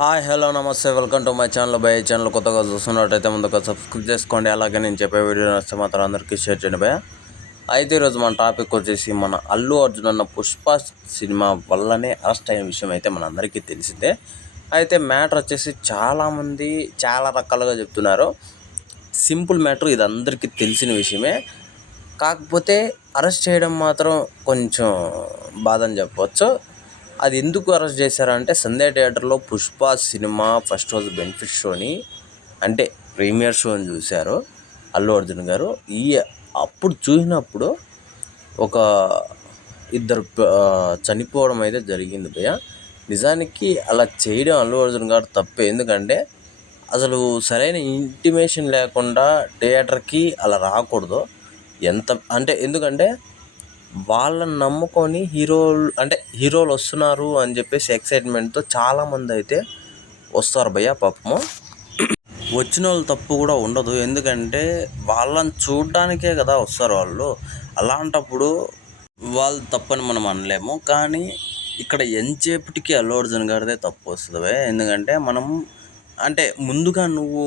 Hi hello నమస్తే welcome to my channel. భయ channel కొత్తగా చూస్తున్నట్టయితే ముందుగా సబ్స్క్రైబ్ చేసుకోండి. అలాగే నేను చెప్పే వీడియో నచ్చితే మాత్రం అందరికీ షేర్ చేయండి భయ. అయితే ఈరోజు మన టాపిక్ వచ్చేసి మన అల్లు అర్జున్ అన్న పుష్ప సినిమా వల్లనే అరెస్ట్ అయిన విషయం అయితే మన అందరికీ తెలిసిందే. అయితే మ్యాటర్ వచ్చేసి చాలామంది చాలా రకాలుగా చెప్తున్నారు. సింపుల్ మ్యాటర్, ఇది అందరికీ తెలిసిన విషయమే. కాకపోతే అరెస్ట్ చేయడం మాత్రం కొంచెం బాధ అని చెప్పవచ్చు. అది ఎందుకు అరెస్ట్ చేశారంటే సంధ్య థియేటర్లో పుష్ప సినిమా ఫస్ట్ రోజు బెనిఫిట్ షోని, అంటే ప్రీమియర్ షోని చూశారు అల్లు అర్జున్ గారు. అప్పుడు చూసినప్పుడు ఒక ఇద్దరు చనిపోవడం అయితే జరిగింది భయ్య. నిజానికి అలా చేయడం అల్లు అర్జున్ గారు తప్పే. ఎందుకంటే అసలు సరైన ఇంటిమేషన్ లేకుండా థియేటర్కి అలా రాకూడదు. ఎందుకంటే వాళ్ళని నమ్ముకొని హీరోలు వస్తున్నారు అని చెప్పేసి ఎక్సైట్మెంట్తో చాలామంది అయితే వస్తారు భయ్య. పాపము వచ్చిన వాళ్ళు తప్పు కూడా ఉండదు. ఎందుకంటే వాళ్ళని చూడడానికే కదా వస్తారు వాళ్ళు. అలాంటప్పుడు వాళ్ళు తప్పని మనం అనలేము. కానీ ఇక్కడ ఎంతసేపటికి అల్లు అర్జున్ గారిదే తప్పు వస్తుంది. ఎందుకంటే మనం ముందుగా నువ్వు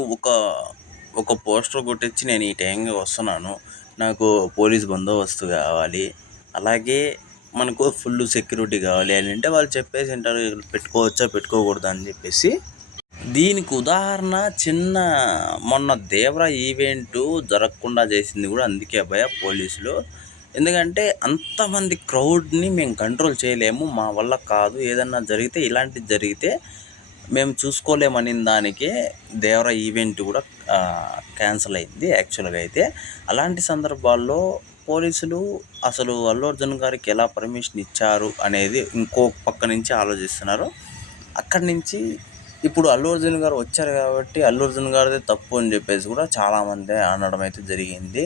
ఒక పోస్టర్ కొట్టించి నేను ఈ టైంగా వస్తున్నాను, నాకు పోలీస్ బందోబస్తు కావాలి, అలాగే మనకు ఫుల్ సెక్యూరిటీ కావాలి అని అంటే వాళ్ళు చెప్పేసి ఉంటారు పెట్టుకోవచ్చా పెట్టుకోకూడదా అని చెప్పేసి. దీనికి ఉదాహరణ మొన్న దేవరా ఈవెంటు జరగకుండా చేసింది కూడా అందుకే భయ పోలీసులు. ఎందుకంటే అంతమంది క్రౌడ్ని మేము కంట్రోల్ చేయలేము, మా వల్ల కాదు, ఏదన్నా జరిగితే ఇలాంటిది జరిగితే మేము చూసుకోలేమని దానికే దేవరా ఈవెంట్ కూడా క్యాన్సిల్ అయింది యాక్చువల్గా. అయితే అలాంటి సందర్భాల్లో పోలీసులు అసలు అల్లు అర్జున్ గారికి ఎలా పర్మిషన్ ఇచ్చారు అనేది ఇంకో పక్క నుంచి ఆలోచిస్తున్నారు. అక్కడి నుంచి ఇప్పుడు అల్లు అర్జున్ గారు వచ్చారు కాబట్టి అల్లు అర్జున్ గారిదే తప్పు అని చెప్పేసి కూడా చాలామంది అనడం అయితే జరిగింది.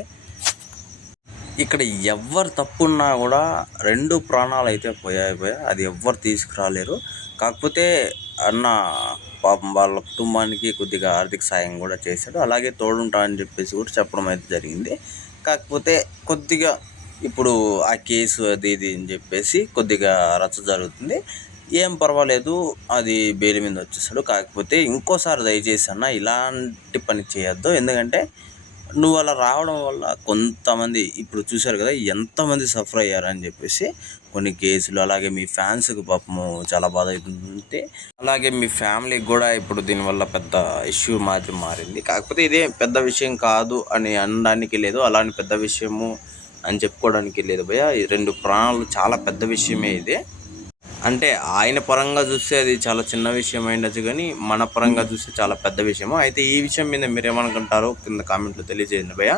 ఇక్కడ ఎవరు తప్పున్నా కూడా 2 ప్రాణాలు అయితే పోయాయి. అది ఎవ్వరు తీసుకురాలేరు. కాకపోతే అన్న పాపం వాళ్ళ కుటుంబానికి కొద్దిగా ఆర్థిక సాయం కూడా చేశాడు, అలాగే తోడుంటా అని చెప్పేసి కూడా చెప్పడం అయితే జరిగింది. కాకపోతే కొద్దిగా ఇప్పుడు ఆ కేసు అది ఇది అని చెప్పేసి కొద్దిగా రచ్చ జరుగుతుంది. ఏం పర్వాలేదు, అది బెయిల్ మీద వచ్చేస్తాడు. కాకపోతే ఇంకోసారి దయచేసి అన్న ఇలాంటి పని చేయొద్దు. ఎందుకంటే నువ్వు అలా రావడం వల్ల కొంతమంది ఇప్పుడు చూశారు కదా ఎంతమంది సఫర్ అయ్యారని చెప్పేసి కొన్ని కేసులు. అలాగే మీ ఫ్యాన్స్కి పాపము చాలా బాధ అవుతుంటే, అలాగే మీ ఫ్యామిలీకి కూడా ఇప్పుడు దీనివల్ల పెద్ద ఇష్యూ మారింది. కాకపోతే ఇదే పెద్ద విషయం కాదు అని అనడానికి లేదు, అలాంటి పెద్ద విషయము అని చెప్పుకోవడానికి లేదు భయ్య. ఈ 2 ప్రాణాలు చాలా పెద్ద విషయమే ఇది. ఆయన పరంగా చూస్తే అది చాలా చిన్న విషయం అయిండొచ్చు, కానీ మన పరంగా చూస్తే చాలా పెద్ద విషయము. అయితే ఈ విషయం మీద మీరేమనుకుంటారో కింద కామెంట్లో తెలియజేయండి భయ్య.